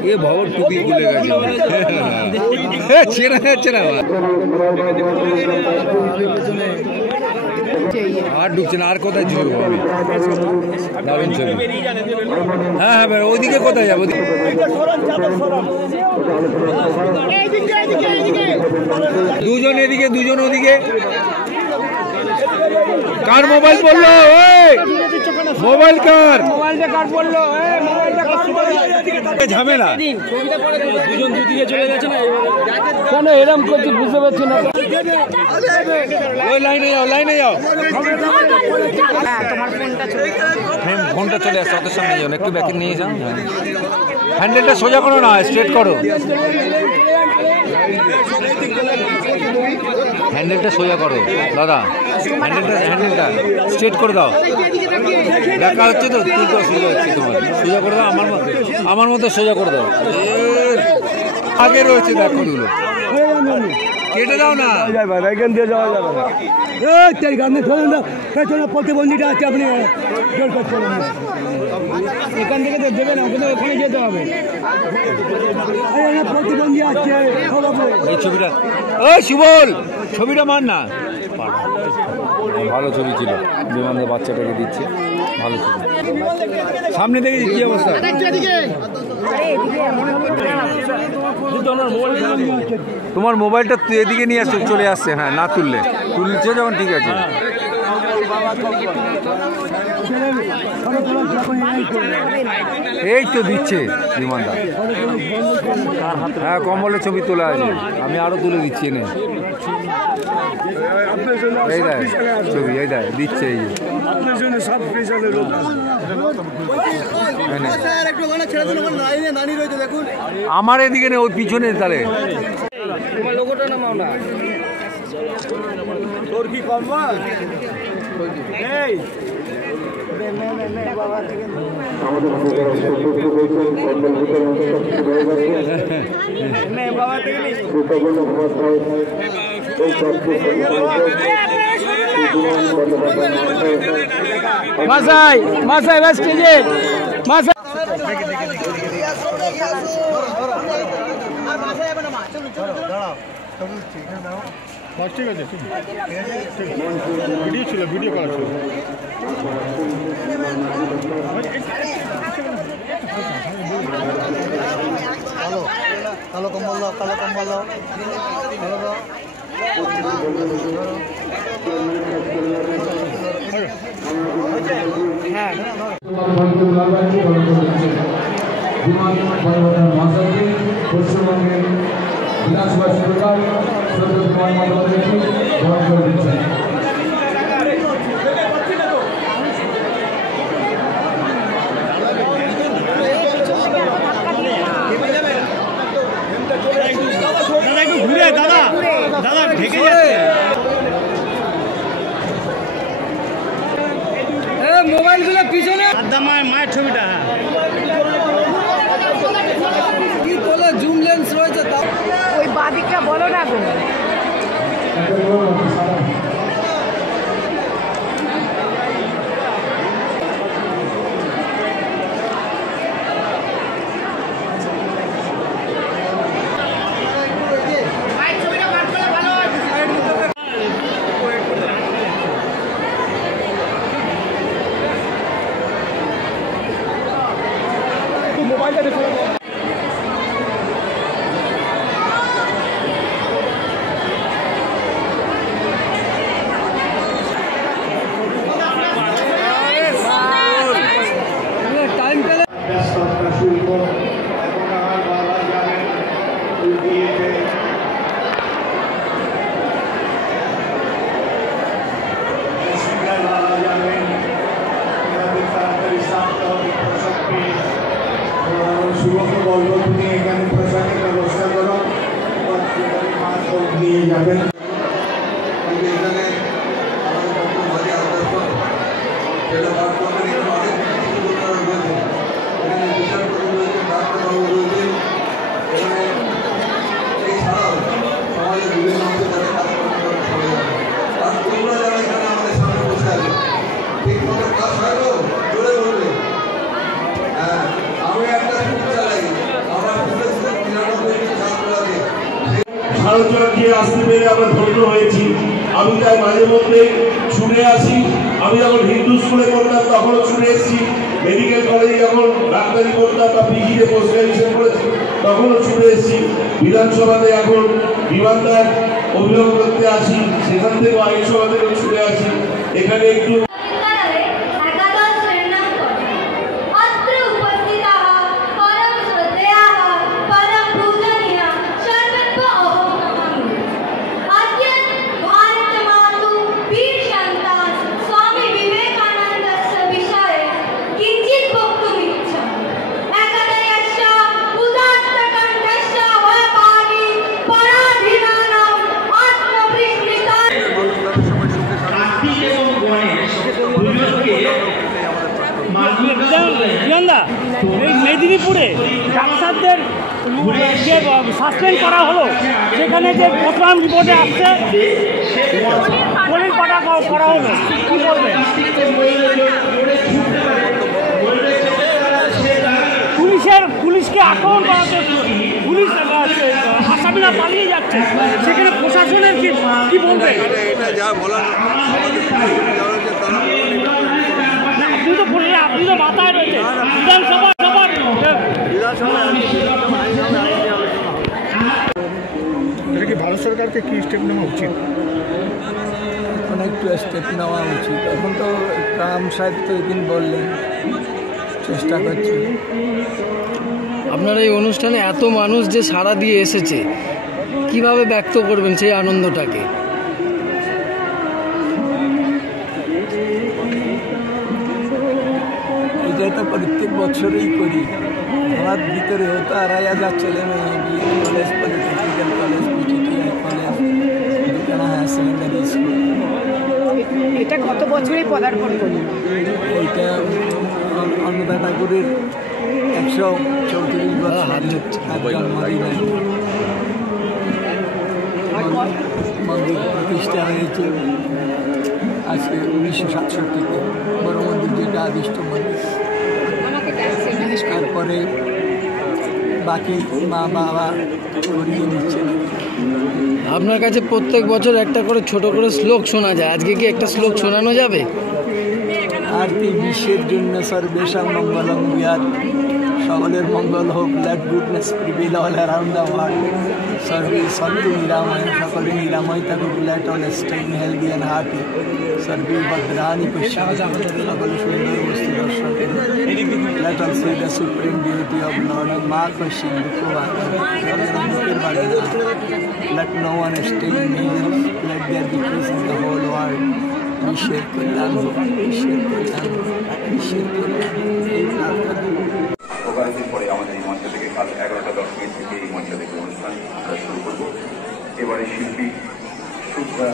ये भवर टुपी भूले गए चेहरा चेहरा আর ঢুকছে না আর কোথায় ছিল দারুণ ছবি হ্যাঁ হ্যাঁ ভাই ওইদিকে কোথায় যাবো দুজন এদিকে দুজন ওদিকে কার মোবাইল পড়লো মোবাইল কার পড়লো ঝামেলা দুজন দুদিকে চলে গেছে না কেন এরম করছি বুঝতে পারছি না ওই লাইনে যাও লাইনে যাও ফোনটা চলে আসছে অত সামনে যাও একটু ব্যাকে নিয়ে যাও হ্যান্ডেলটা সোজা করো না স্ট্রেট করো হ্যান্ডেলটা সোজা করো দাদা হ্যান্ডেলটা স্ট্রেট করে দাও দেখা হচ্ছে তো তুই তো অসুবিধা হচ্ছে তোমার সোজা করে দাও আমার মতো সোজা করে দাও আগে রয়েছে দেখো দুলো কেটে দাও না এখান দিয়ে যাওয়া যাবে না প্রতিবন্ধীটা আছে আপনি এখান থেকে তো দেবে না ওখানে যেতে হবে প্রতিবন্ধী আছে এই ছবিটা ওই সুবল ছবিটা মার না ভালো ছবি ছিল বিমানের বাচ্চাটাকে দিচ্ছে ভালো ছবি সামনে দেখে কি অবস্থা তোমার মোবাইলটা এদিকে নিয়ে আসছে চলে আসছে হ্যাঁ না তুললে তুলছে যখন ঠিক আছে এই তো দিচ্ছে বিমানটা হ্যাঁ কম্বলের ছবি তোলা আছে আমি আরো তুলে দিচ্ছি এনে এই দেয় ছবি এই দেয় দিচ্ছে এই আমার এদিকে নেই ওই পিছনে তাহলে তোর কি কম মাসাই মাসাই বাস कीजिए মাসাই ঠিক আছে ভিডিও ছিল ভিডিও করা ছিল কালো কালো কম্বল দাও কালো কম্বল দাও কালো দাও হ্যাঁ পশ্চিমবঙ্গের বিধানসভা সরকার ঘুরে দাদা দাদা ঢেকে যাচ্ছে মোবাইল গুলো পিছনে মায়ের ছবিটা কি বলে জুম লেন্স রয়েছে ওই বাদিকটা বলো না গো পেরে আমরা ধন্য হয়েছি। আমি তাই মাঝে মধ্যে ছুটে আসি। আমি যখন হিন্দু স্কুলে পড়তাম তখনও ছুটে এসেছি, মেডিকেল কলেজে যখন ডাক্তারি করতাম বা পিজিতে পোস্ট গ্রাজুয়েশন করেছি তখনও ছুটে এসেছি। বিধানসভাতে এখন বিমানদার অভিযোগ করতে আসি, সেখান থেকেও আইনসভা থেকেও ছুটে আসি। এখানে একটু মেদিনীপুরে ডাক্তারদের যে সাসপেন্ড করা হলো, সেখানে যে প্রথম রিপোর্টে আসছে পাটা করা হলো, কি বলবেন? পুলিশকে আক্রমণ করা হচ্ছে, পুলিশ আসামিরা পালিয়ে যাচ্ছে, সেখানে প্রশাসনের কি বলবেন? আপনি তো মাথায় রয়েছে বিধানসভা কি ভারত সরকারকে কি স্টেপ নেওয়া উচিত? এখন একটু স্টেপ নেওয়া উচিত। এখন তো ট্রাম্প সাহেব তো একদিন বললেন, চেষ্টা করছে। আপনার এই অনুষ্ঠানে এত মানুষ যে সাড়া দিয়ে এসেছে, কিভাবে ব্যক্ত করবেন সেই আনন্দটাকে? এটা তো প্রত্যেক বছরই করি। আমার ভিতরে হতো আড়াইহাজার ছেলে মেয়ে, college, polytechnical college, PTTI college, দুখানা হায়ার সেকেন্ডারি স্কুল। এটা কত বছরই পদার্পণ করি? এইটা অন্নদা ঠাকুরের 134 বছর জন্মদিন মন্দির প্রতিষ্ঠা হয়েছে আজকে 1967-তে। বড় মন্দির যেটা আদিষ্ট মন্দির, তারপরে বাকি মা বাবা করিয়ে নিচ্ছে। আপনার কাছে প্রত্যেক বছর একটা করে ছোট করে শ্লোক শোনা যায়, আজকে কি একটা শ্লোক শোনানো যাবে? আরতি বিশ্বের জন্য সর্বেশাং মঙ্গলম ভূয়াৎ, সকলের মঙ্গল হোক, let goodness prevail all around the world, সর্বে সন্তু নিরাময়, সকলে নিরাময় থাকুক, let all stay healthy and happy, সর্বে ভদ্রাণি পশ্যন্তি, সকলে সুন্দর বস্তু দর্শন করুন, let all see the supreme beauty of Lord, মা কশ্যিন দুঃখবাদ, দুঃখের বাড়ি, let no one stay in need, let there be peace in the whole world, বিশ্বের কল্যাণ হোক, বিশ্বের কল্যাণ হোক, বিশ্বের কল্যাণ হোক। দিন পরে আমাদের এই মঞ্চ থেকে কাল 11টা 10 মিনিট থেকে এই মঞ্চ থেকে অনুষ্ঠান আমরা শুরু করব। এবারে শিল্পী শুভ্রা